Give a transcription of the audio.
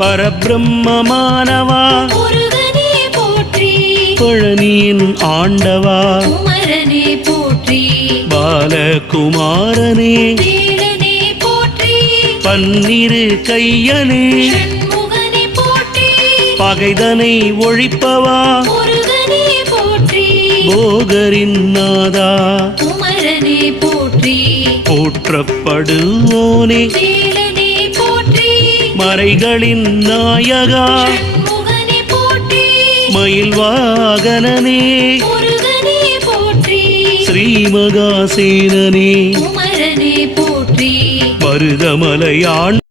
பரபிரம்மமானவா முருகனே போற்றி, பழனியின் ஆண்டவா குமரனே போற்றி, பாலகுமாரனே வேலனே போற்றி, பன்னிரு கையனே ஷண்முகனே போற்றி, பகைதனை ஒழிப்பவா முருகனே போற்றி, போகரின் நாதா குமரனே போற்றி, போற்றப்படுவோனே வேலனே போற்றி, மறைகளின் நாயகா ஷண்முகனே போற்றி, மயில் வாகனனே முருகனே போற்றி, ஸ்ரீமகாசேனனே குமரனே போற்றி, மருதமலையான்